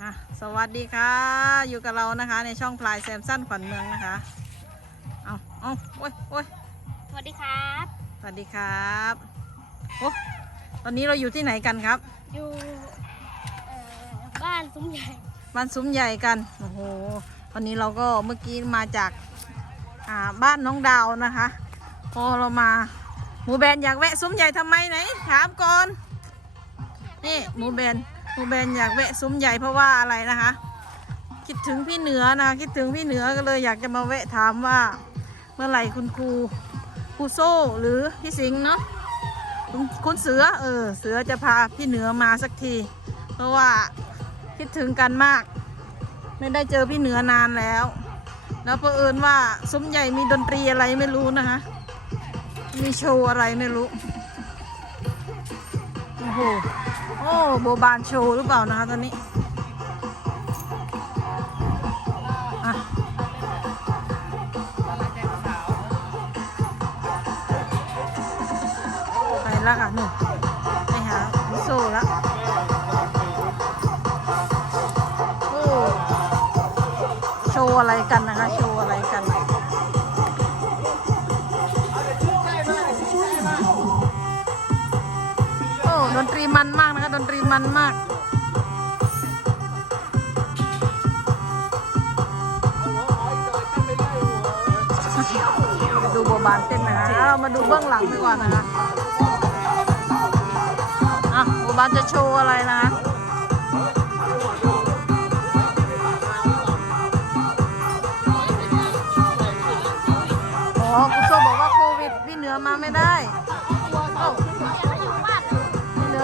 อะสวัสดีค่ะ อยู่กับเรานะคะ ในช่องพลายแซมสั้นขวัญเมืองนะคะ เอาเอาโอ้ยโอ้ยสวัสดีครับ สวัสดีครับโอ้ตอนนี้เราอยู่ที่ไหนกันครับ อยู่เอ่อบ้านซุ้มใหญ่ บ้านซุ้มใหญ่กัน โอ้โหวันนี้เราก็เมื่อกี้มาจากอ่าบ้านน้องดาวนะคะ พอเรามา หมูแบนอยากแวะซุ้มใหญ่ทำไมไหน ถามก่อน นี่หมูแบน หมูแบนอยากแวะซุ้มใหญ่เพราะว่าอะไรนะคะ คิดถึงพี่เหนือนะคิดถึงพี่เหนือก็เลยอยากจะมาแวะถามว่า เมื่อไหร่คุณครูครูโซ่หรือพี่สิงห์เนาะคุณคุณเสือเออเสือจะพาพี่เหนือมาสักที เพราะว่าคิดถึงกันมาก ไม่ได้เจอพี่เหนือนานแล้ว แล้วเผอิญว่าซุ้มใหญ่มีดนตรีอะไรไม่รู้นะคะ มีโชว์อะไรไม่รู้โอ้โห โอ้โบบานโชว์หรือเปล่านะคะตอนนี้ไปล้วค่ะหนูไปหาโซ่ล้วโอ้โชว์อะไรกันนะคะ โชว์อะไรกัน ดนตรีมันมากนะคะ ดนตรีมันมากมาดูโบบานเต้นนะคะเรามาดูเบื้องหลังดีกว่านะคะอะโบบานจะโชว์อะไรนะคะอ๋อคุณโซบอกว่าโควิดพี่เหนือมาไม่ได้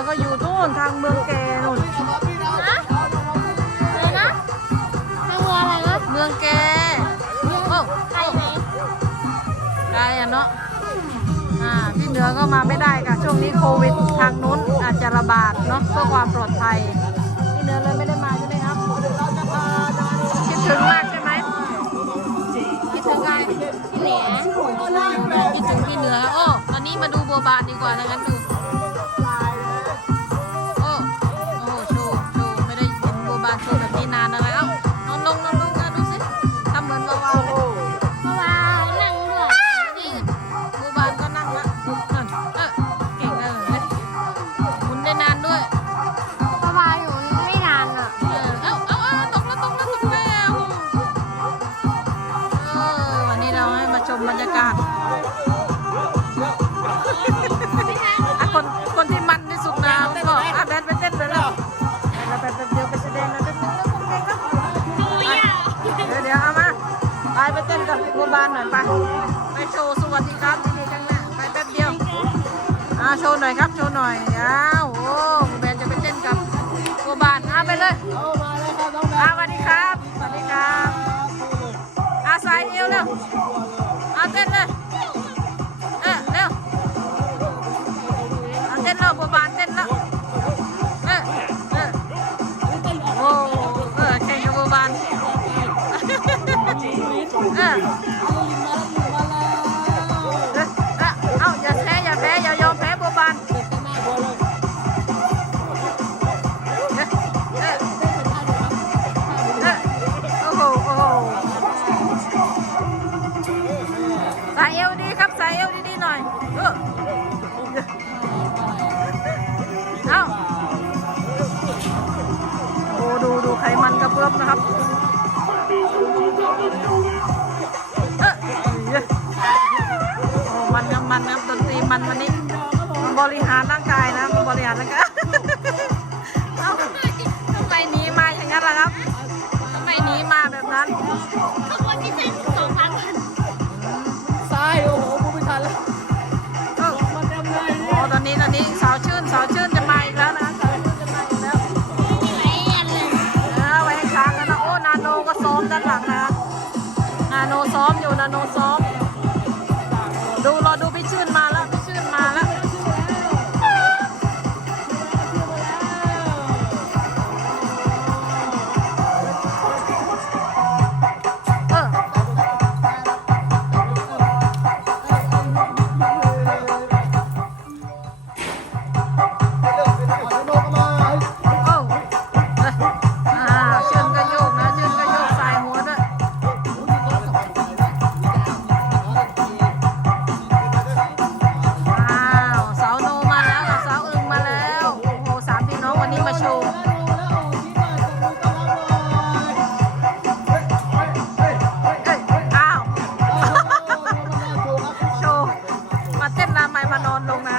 ก็อยู่ทุ่นทางเมืองแกนู่นฮะอะไรนะทางเรืออะไรนะเมืองแกโอ้ใครไหมไกลอะเนาะอ่าพี่เหนือก็มาไม่ได้ค่ะช่วงนี้โควิดทางนู้นอาจจะระบาดเนาะเพื่อความปลอดภัยพี่เหนือเลยไม่ได้มาใช่ไหมครับคิดถึงมากใช่ไหมคิดถึงใครพี่เหนือคิดถึงพี่เหนือโอ้ตอนนี้มาดูบัวบานดีกว่านะงั้นดู วบานอ่าไปเลยอาสวัสดีครับ สวัสดีครับอาสายเอวเร็ว ครับ ซ้อ มานอนลงนะ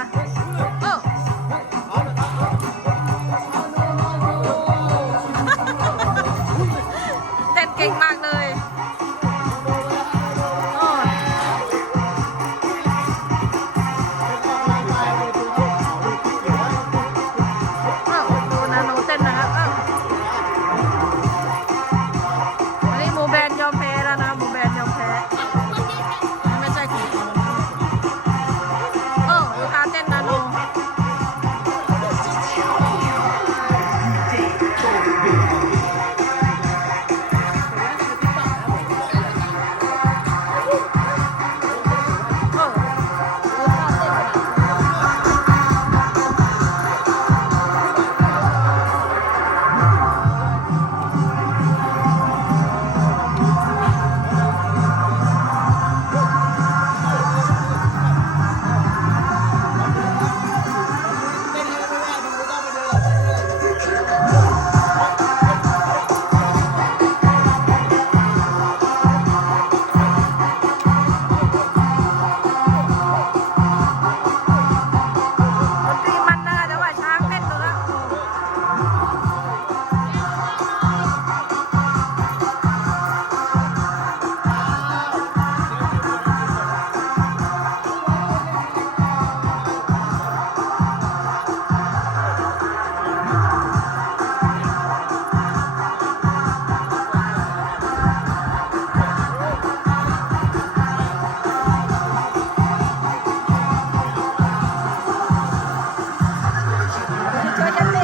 Thank you.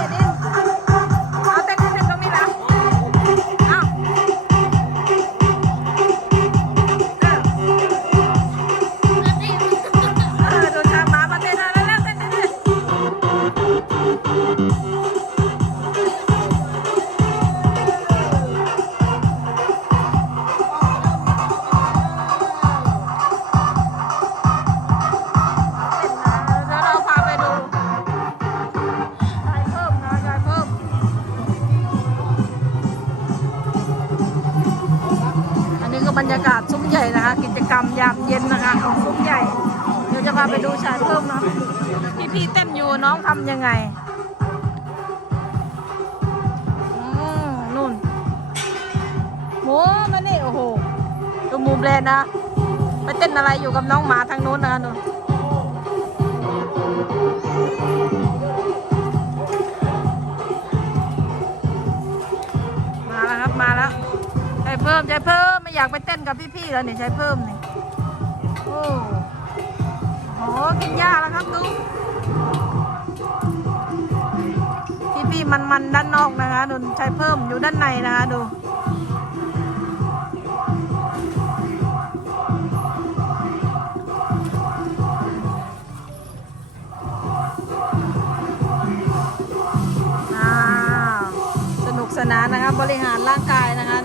เย็นนะคะของซุ้มใหญ่เดี๋ยวจะพาไปดูชายเพิ่มนะพี่พี่ๆเต้นอยู่น้องทำยังไงนู่นหมูมานี่โอ้โหดูมูแบรนนะไปเต้นอะไรอยู่กับน้องหมาทางนู้นนะคะนู่นมาแล้วครับมาแล้วใจเพิ่มใจเพิ่มไม่อยากไปเต้นกับพี่ๆแล้วเนี่ยใจเพิ่มเนี่ย อ้โหกินหญ้าแล้วครับดูพี่ๆมันๆด้านนอกนะคะดูใจเพิ่มอยู่ด้านในนะคะดูอ้าวสนุกสนานนะคะบริหารร่างกายนะคะ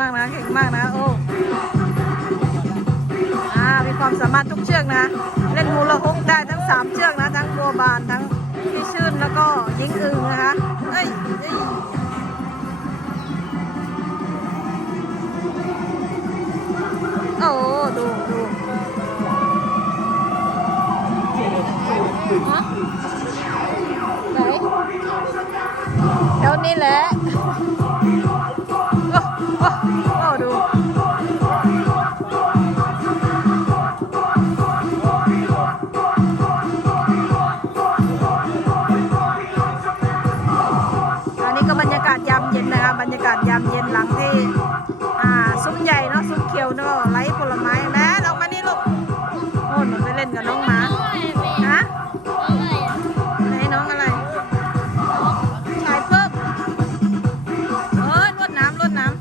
มากนะ เก่งมากนะ โอ้อามีความสามารถทุกเชือกนะ เล่นมูลฮกได้ทั้งสามเชือกนะ ทั้งบัวบานทั้งพี่ชื่นแล้วก็ยิงอึ่งนะคะเอ้ยเอ้ยโอ้ดูดูฮะไหนแถวนี้แหละ เคียวเดอไร้ผลไม้แม่ลงมานี่ลูกโน่นมันไปเล่นกับน้องหมาฮะให้น้องอะไรชายเพิ่มเออลดน้ำลดน้ำ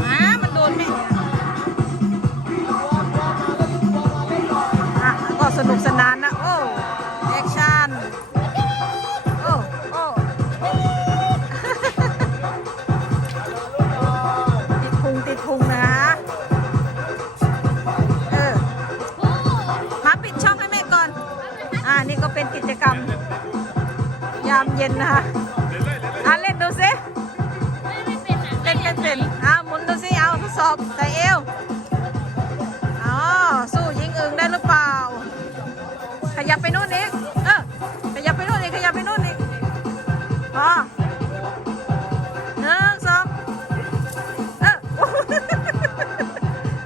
หมามันโดนไหมอะก็สนุกสนานนะ บใส่เอวอ๋อสู้ยิงอึงได้หรือเปล่า ขยับไปนู่นอีกเออขยับไปนู่นอีกขยับไปนู่นอีกพอหนึ่งสองเออ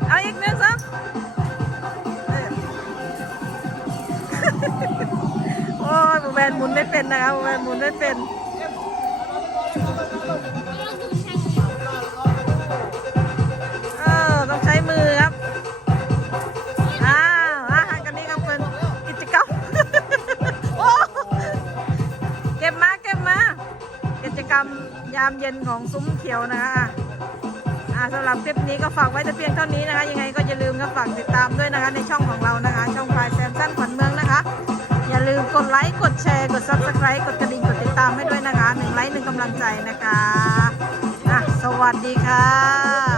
เอาอีกหนึ่งสองโอ้ยบูแบนหมุนไม่เป็นนะคะบูแบนหมุนไม่เป็น จกรรมยามเย็นของซุ้มเขียวนะคะอ่าสำหรับคลิปนี้ก็ฝากไว้แต่เพียงเท่านี้นะคะ ยังไงก็อย่าลืมก็ฝากติดตามด้วยนะคะ ในช่องของเรานะคะ ช่องพลายแซมสั้นขวัญเมืองนะคะ อย่าลืมกดไลค์ กดแชร์ กด subscribe กดกระดิ่ง กดติดตามให้ด้วยนะคะหนึ่งไลค์หนึ่งกำลังใจนะคะอะสวัสดีค่ะ